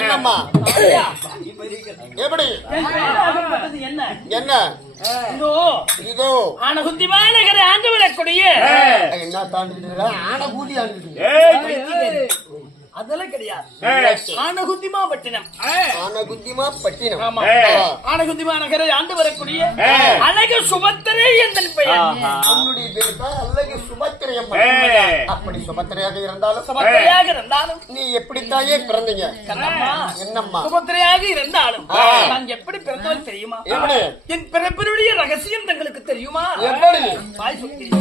என்னம்மா எப்படி என்ன இதோ ஆனகுந்திமா நகரை ஆண்டு விடக்கூடிய என்ன தாண்டிட்டு ஆனகூதி ஆண்டு அதெல்லாம் கிடையாது. ஆனகுந்திமா பட்டினம் ஆனகுந்திமா நகரை ஆண்டு வரக்கூடிய அழகு சுபத்திரை என்ற பெயர். உன்னுடைய பேர் தான் அழகு சுபத்திரை. அப்படி சுபத்திரையாக இருந்தாலும் நீ எப்படித்தாயே பிறந்தீங்க? என்னம்மா சுபத்திரையாக இருந்தாலும் நான் எப்படி பிறந்தவன் தெரியுமா? என் பிறப்பினுடைய ரகசியம் தங்களுக்கு தெரியுமா? எப்படி? வாய் சொல்கிறேன்.